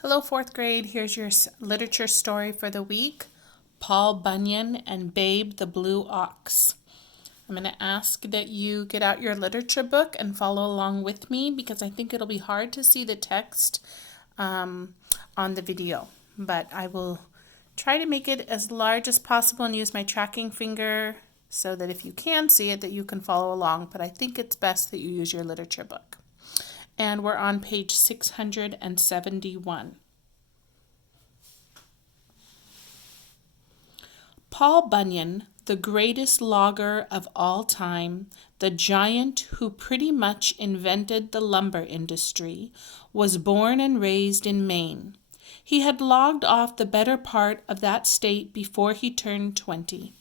Hello, fourth grade. Here's your literature story for the week. Paul Bunyan and Babe the Blue Ox. I'm going to ask that you get out your literature book and follow along with me because I think it'll be hard to see the text on the video. But I will try to make it as large as possible and use my tracking finger so that if you can see it, that you can follow along. But I think it's best that you use your literature book. And we're on page 671. Paul Bunyan, the greatest logger of all time, the giant who pretty much invented the lumber industry, was born and raised in Maine. He had logged off the better part of that state before he turned 20.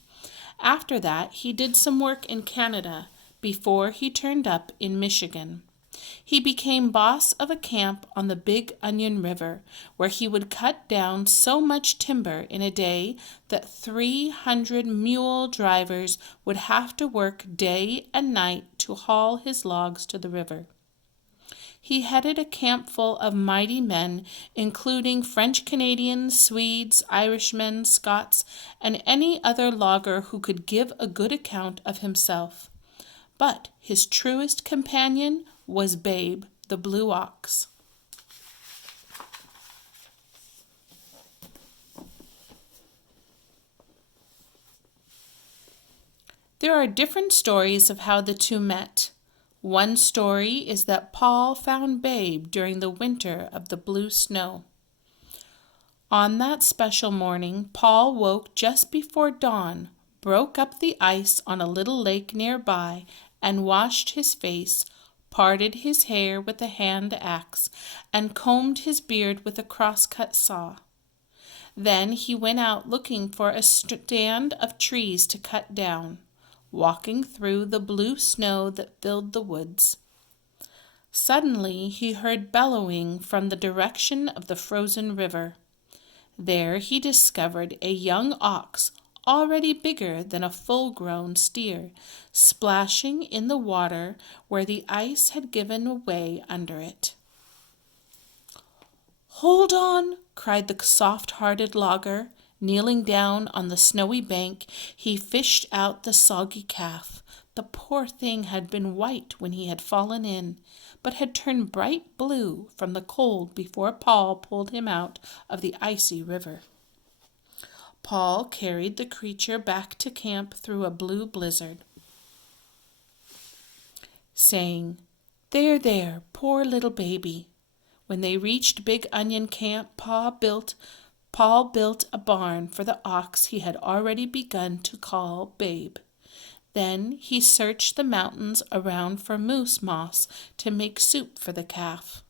After that, he did some work in Canada before he turned up in Michigan. He became boss of a camp on the Big Onion River, where he would cut down so much timber in a day that 300 mule drivers would have to work day and night to haul his logs to the river. He headed a camp full of mighty men, including French Canadians, Swedes, Irishmen, Scots, and any other logger who could give a good account of himself. But his truest companion was Babe the Blue Ox. There are different stories of how the two met. One story is that Paul found Babe during the winter of the blue snow. On that special morning, Paul woke just before dawn, broke up the ice on a little lake nearby, and washed his face, parted his hair with a hand axe, and combed his beard with a cross-cut saw. Then he went out looking for a stand of trees to cut down, walking through the blue snow that filled the woods. Suddenly he heard bellowing from the direction of the frozen river. There he discovered a young ox, already bigger than a full-grown steer, splashing in the water where the ice had given way under it. "Hold on!" cried the soft-hearted logger. Kneeling down on the snowy bank, he fished out the soggy calf. The poor thing had been white when he had fallen in, but had turned bright blue from the cold before Paul pulled him out of the icy river. Paul carried the creature back to camp through a blue blizzard, saying, "There, there, poor little baby." When they reached Big Onion Camp, Paul built a barn for the ox he had already begun to call Babe. Then he searched the mountains around for moose moss to make soup for the calf.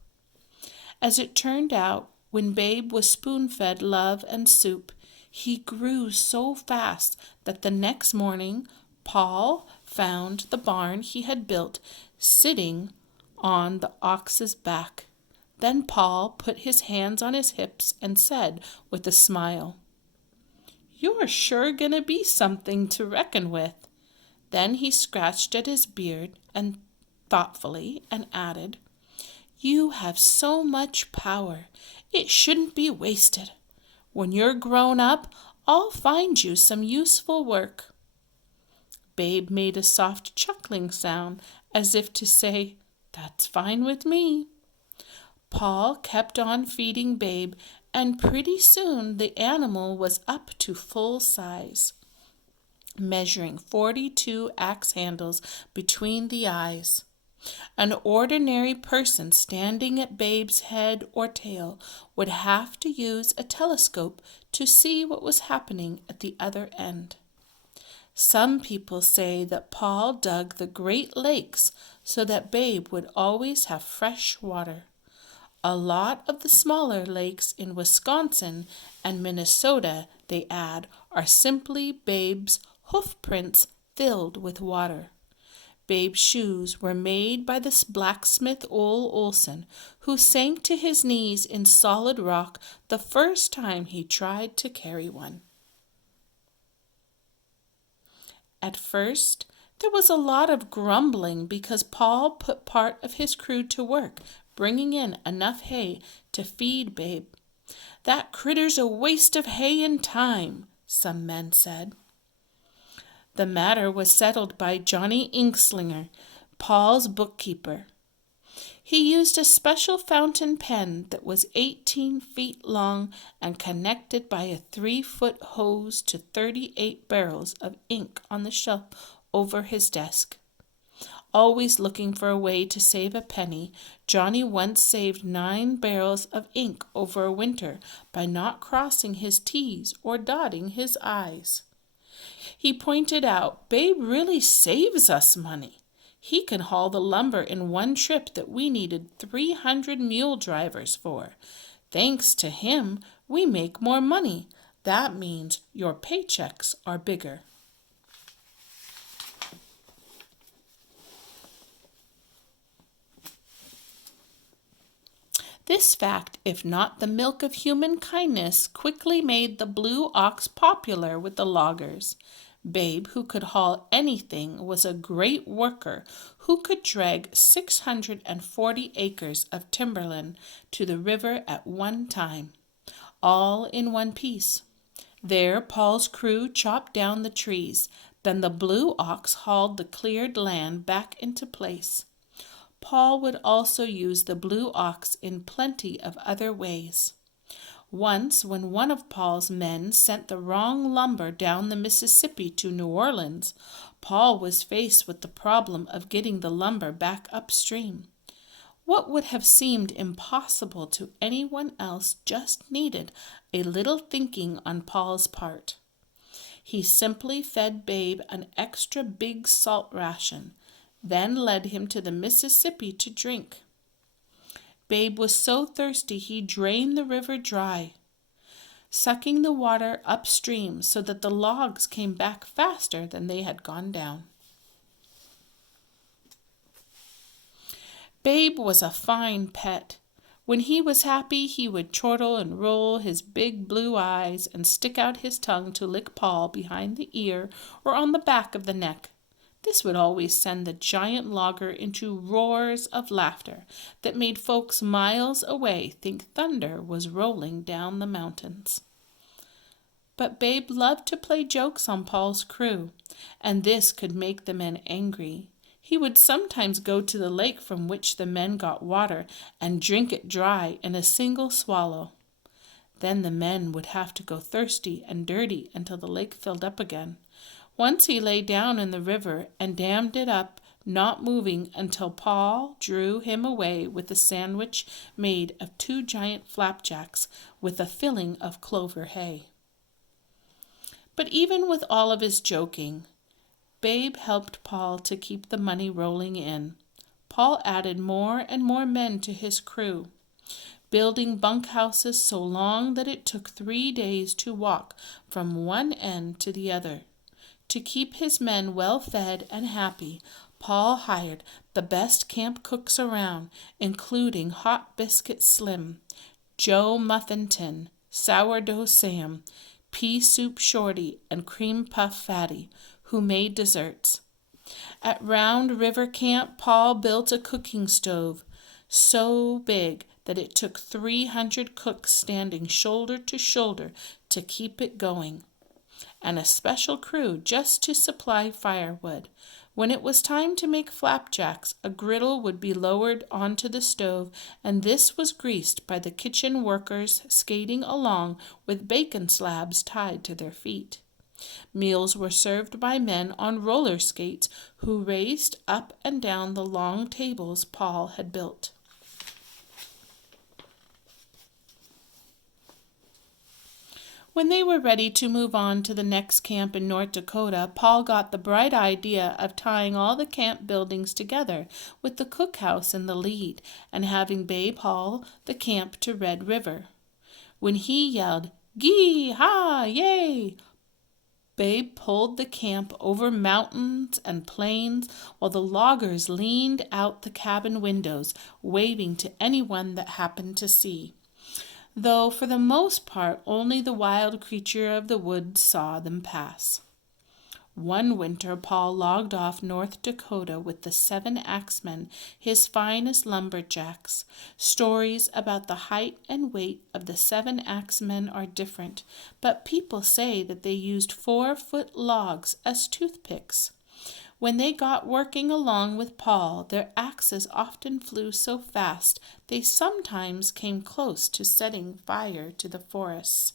As it turned out, when Babe was spoon-fed love and soup, he grew so fast that the next morning Paul found the barn he had built sitting on the ox's back. Then Paul put his hands on his hips and said with a smile, "You're sure gonna be something to reckon with." Then he scratched at his beard and thoughtfully and added, "You have so much power, it shouldn't be wasted. When you're grown up, I'll find you some useful work." Babe made a soft chuckling sound as if to say, "That's fine with me." Paul kept on feeding Babe, and pretty soon the animal was up to full size, measuring 42 axe handles between the eyes. An ordinary person standing at Babe's head or tail would have to use a telescope to see what was happening at the other end. Some people say that Paul dug the Great Lakes so that Babe would always have fresh water. A lot of the smaller lakes in Wisconsin and Minnesota, they add, are simply Babe's hoof prints filled with water. Babe's shoes were made by the blacksmith Ole Olson, who sank to his knees in solid rock the first time he tried to carry one. At first, there was a lot of grumbling because Paul put part of his crew to work, bringing in enough hay to feed Babe. "That critter's a waste of hay and time," some men said. The matter was settled by Johnny Inkslinger, Paul's bookkeeper. He used a special fountain pen that was 18 feet long and connected by a 3-foot hose to 38 barrels of ink on the shelf over his desk. Always looking for a way to save a penny, Johnny once saved 9 barrels of ink over a winter by not crossing his T's or dotting his I's. He pointed out, "Babe really saves us money. He can haul the lumber in one trip that we needed 300 mule drivers for. Thanks to him, we make more money. That means your paychecks are bigger." This fact, if not the milk of human kindness, quickly made the blue ox popular with the loggers. Babe, who could haul anything, was a great worker who could drag 640 acres of timberland to the river at one time, all in one piece. There Paul's crew chopped down the trees. Then the blue ox hauled the cleared land back into place. Paul would also use the blue ox in plenty of other ways. Once, when one of Paul's men sent the wrong lumber down the Mississippi to New Orleans, Paul was faced with the problem of getting the lumber back upstream. What would have seemed impossible to anyone else just needed a little thinking on Paul's part. He simply fed Babe an extra big salt ration, then led him to the Mississippi to drink. Babe was so thirsty he drained the river dry, sucking the water upstream so that the logs came back faster than they had gone down. Babe was a fine pet. When he was happy, he would chortle and roll his big blue eyes and stick out his tongue to lick Paul behind the ear or on the back of the neck. This would always send the giant logger into roars of laughter that made folks miles away think thunder was rolling down the mountains. But Babe loved to play jokes on Paul's crew, and this could make the men angry. He would sometimes go to the lake from which the men got water and drink it dry in a single swallow. Then the men would have to go thirsty and dirty until the lake filled up again. Once he lay down in the river and dammed it up, not moving until Paul drew him away with a sandwich made of 2 giant flapjacks with a filling of clover hay. But even with all of his joking, Babe helped Paul to keep the money rolling in. Paul added more and more men to his crew, building bunkhouses so long that it took 3 days to walk from one end to the other. To keep his men well fed and happy, Paul hired the best camp cooks around, including Hot Biscuit Slim, Joe Muffington, Sourdough Sam, Pea Soup Shorty, and Cream Puff Fatty, who made desserts. At Round River Camp, Paul built a cooking stove so big that it took 300 cooks standing shoulder to shoulder to keep it going, and a special crew just to supply firewood. When it was time to make flapjacks, a griddle would be lowered onto the stove, and this was greased by the kitchen workers skating along with bacon slabs tied to their feet. Meals were served by men on roller skates who raced up and down the long tables Paul had built. When they were ready to move on to the next camp in North Dakota, Paul got the bright idea of tying all the camp buildings together with the cookhouse in the lead and having Babe haul the camp to Red River. When he yelled, "Gee, ha, yay!" Babe pulled the camp over mountains and plains while the loggers leaned out the cabin windows, waving to anyone that happened to see, though for the most part only the wild creature of the woods saw them pass. One winter Paul logged off North Dakota with the 7 axemen, his finest lumberjacks. Stories about the height and weight of the 7 axemen are different, but people say that they used 4-foot logs as toothpicks. When they got working along with Paul, their axes often flew so fast they sometimes came close to setting fire to the forests.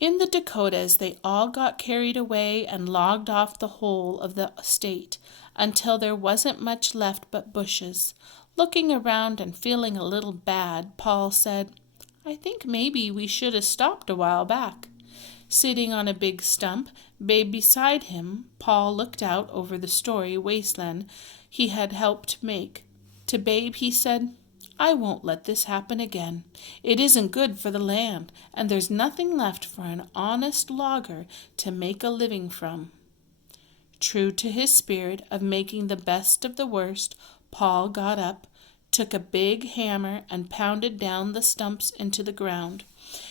In the Dakotas, they all got carried away and logged off the whole of the state until there wasn't much left but bushes. Looking around and feeling a little bad, Paul said, "I think maybe we should have stopped a while back." Sitting on a big stump, Babe beside him, Paul looked out over the story wasteland he had helped make. To Babe he said, "I won't let this happen again. It isn't good for the land, and there's nothing left for an honest logger to make a living from." True to his spirit of making the best of the worst, Paul got up, took a big hammer, and pounded down the stumps into the ground.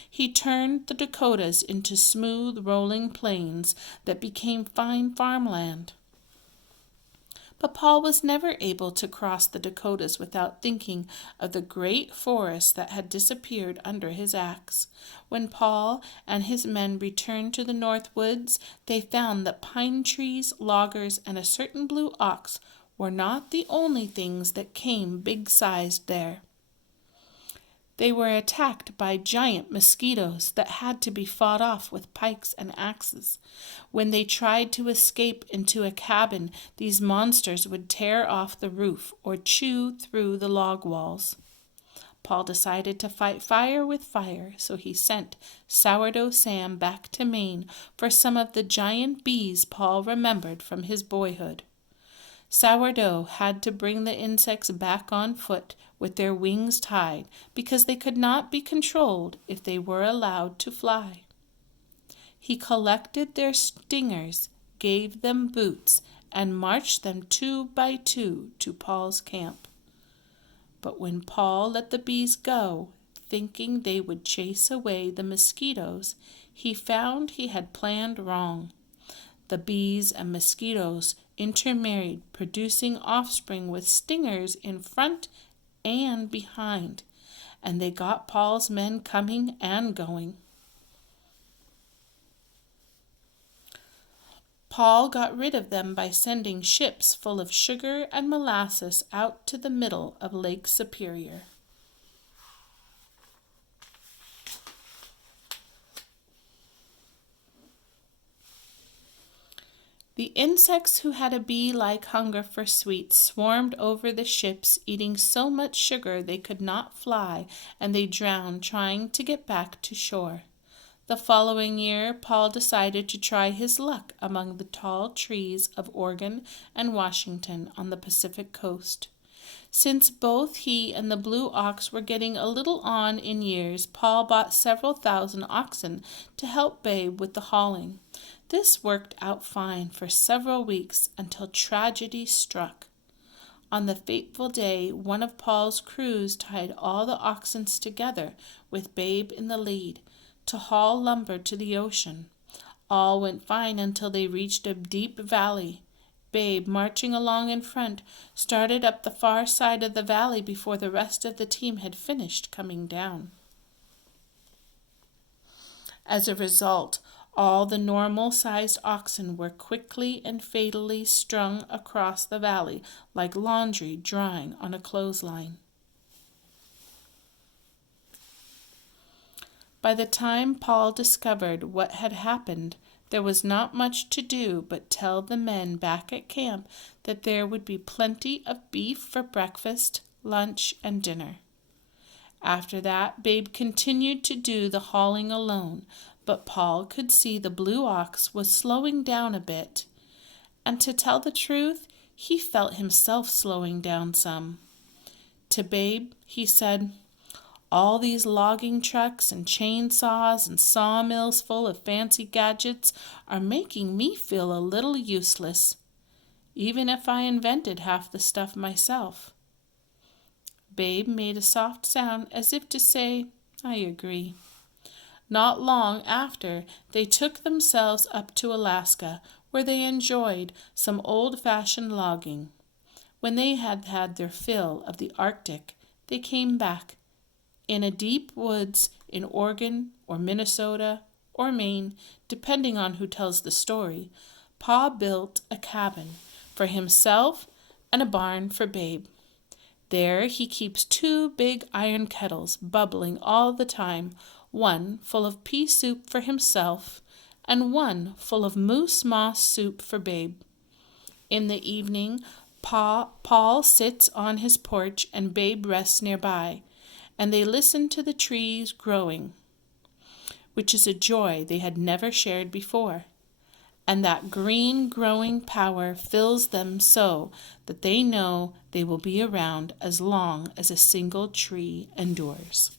He turned the Dakotas into smooth, rolling plains that became fine farmland. But Paul was never able to cross the Dakotas without thinking of the great forest that had disappeared under his axe. When Paul and his men returned to the North Woods, they found that pine trees, loggers, and a certain blue ox were not the only things that came big-sized there. They were attacked by giant mosquitoes that had to be fought off with pikes and axes. When they tried to escape into a cabin, these monsters would tear off the roof or chew through the log walls. Paul decided to fight fire with fire, so he sent Sourdough Sam back to Maine for some of the giant bees Paul remembered from his boyhood. Sourdough had to bring the insects back on foot with their wings tied because they could not be controlled if they were allowed to fly. He collected their stingers, gave them boots, and marched them 2 by 2 to Paul's camp. But when Paul let the bees go, thinking they would chase away the mosquitoes, he found he had planned wrong. The bees and mosquitoes intermarried, producing offspring with stingers in front and behind, and they got Paul's men coming and going. Paul got rid of them by sending ships full of sugar and molasses out to the middle of Lake Superior. The insects who had a bee-like hunger for sweets swarmed over the ships, eating so much sugar they could not fly, and they drowned trying to get back to shore. The following year, Paul decided to try his luck among the tall trees of Oregon and Washington on the Pacific coast. Since both he and the blue ox were getting a little on in years, Paul bought several thousand oxen to help Babe with the hauling. This worked out fine for several weeks until tragedy struck. On the fateful day, one of Paul's crews tied all the oxen together with Babe in the lead to haul lumber to the ocean. All went fine until they reached a deep valley. Babe, marching along in front, started up the far side of the valley before the rest of the team had finished coming down. As a result, all the normal-sized oxen were quickly and fatally strung across the valley like laundry drying on a clothesline. By the time Paul discovered what had happened, there was not much to do but tell the men back at camp that there would be plenty of beef for breakfast, lunch, and dinner. After that, Babe continued to do the hauling alone, but Paul could see the blue ox was slowing down a bit, and to tell the truth, he felt himself slowing down some. To Babe, he said, "All these logging trucks and chainsaws and sawmills full of fancy gadgets are making me feel a little useless, even if I invented half the stuff myself." Babe made a soft sound as if to say, "I agree." Not long after, they took themselves up to Alaska, where they enjoyed some old-fashioned logging. When they had had their fill of the Arctic, they came back. In a deep woods in Oregon or Minnesota or Maine, depending on who tells the story, Pa built a cabin for himself and a barn for Babe. There he keeps 2 big iron kettles bubbling all the time, one full of pea soup for himself and one full of moose moss soup for Babe. In the evening, Paul sits on his porch and Babe rests nearby, and they listen to the trees growing, which is a joy they had never shared before. And that green growing power fills them so that they know they will be around as long as a single tree endures.